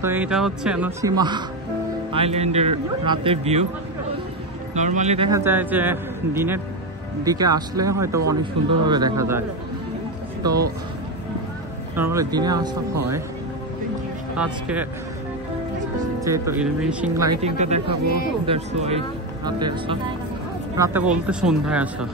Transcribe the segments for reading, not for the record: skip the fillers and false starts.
তো এইটা হচ্ছে এনোশিমা আইল্যান্ডের রাতের ভিউ। নর্মালি দেখা যায় যে দিনের দিকে আসলে হয়তো অনেক সুন্দরভাবে দেখা যায়, তো নর্মালি দিনে আসা হয়। আজকে যেহেতু ইলুমিনেশন লাইটিংটা দেখাবো, দ্যাটস ওয়াই রাতে আসা। রাতে বলতে সন্ধ্যায় আসা।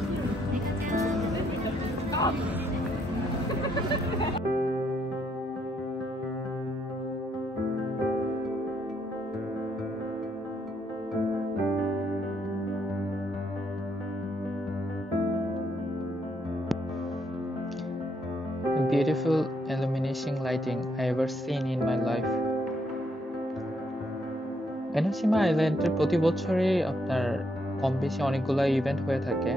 Beautiful illumination lighting I ever seen in my life. Enoshima আইল্যান্ডের প্রতি বছরই আপনার কম বেশি অনেকগুলো ইভেন্ট হয়ে থাকে।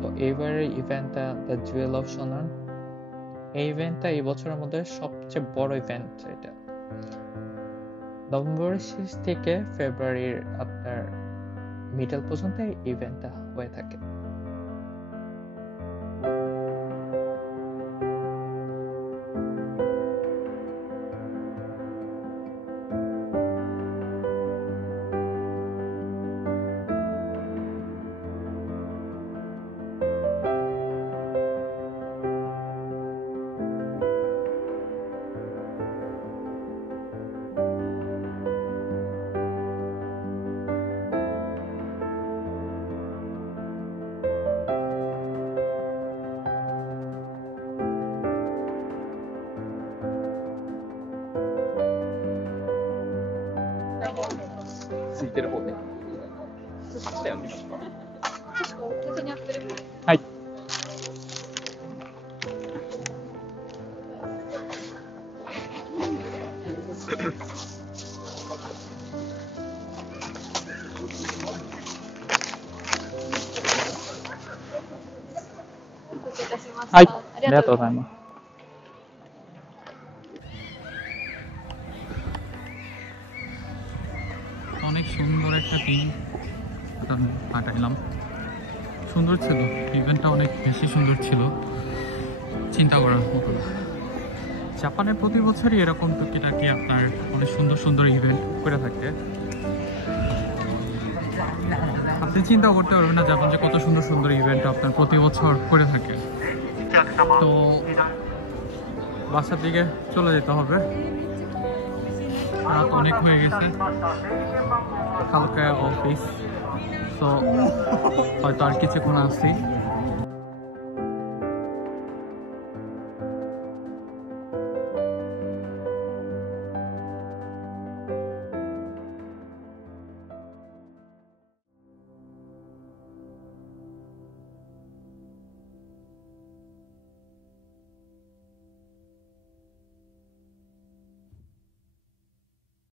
তো এইবারের ইভেন্টটা দ্য জুয়েল অফ সোনান, এই ইভেন্টটা এই বছরের মধ্যে সবচেয়ে বড় ইভেন্ট। এটা নভেম্বরের শেষ থেকে ফেব্রুয়ারির আপনার মিডল পর্যন্ত এই ইভেন্টটা হয়ে থাকে।ついてる方ね。はい。はい、ありがとうございます。অনেক সুন্দর একটা দিন কাটাইলাম। সুন্দর ছিল ইভেন্টটা, অনেক বেশি সুন্দর ছিল চিন্তা করার মতো। জাপানে প্রতি বছরই এরকম টুকিটাকি আপনার অনেক সুন্দর সুন্দর ইভেন্ট করে থাকে। আপনি চিন্তা করতে পারবেন না জাপান যে কত সুন্দর সুন্দর ইভেন্ট আপনার প্রতি বছর করে থাকে। তো বাসার দিকে চলে যেতে হবে, রাত অনেক হয়ে গেছে, কালকে অফিস, তো হয়তো আর কিছুক্ষণ আসছি।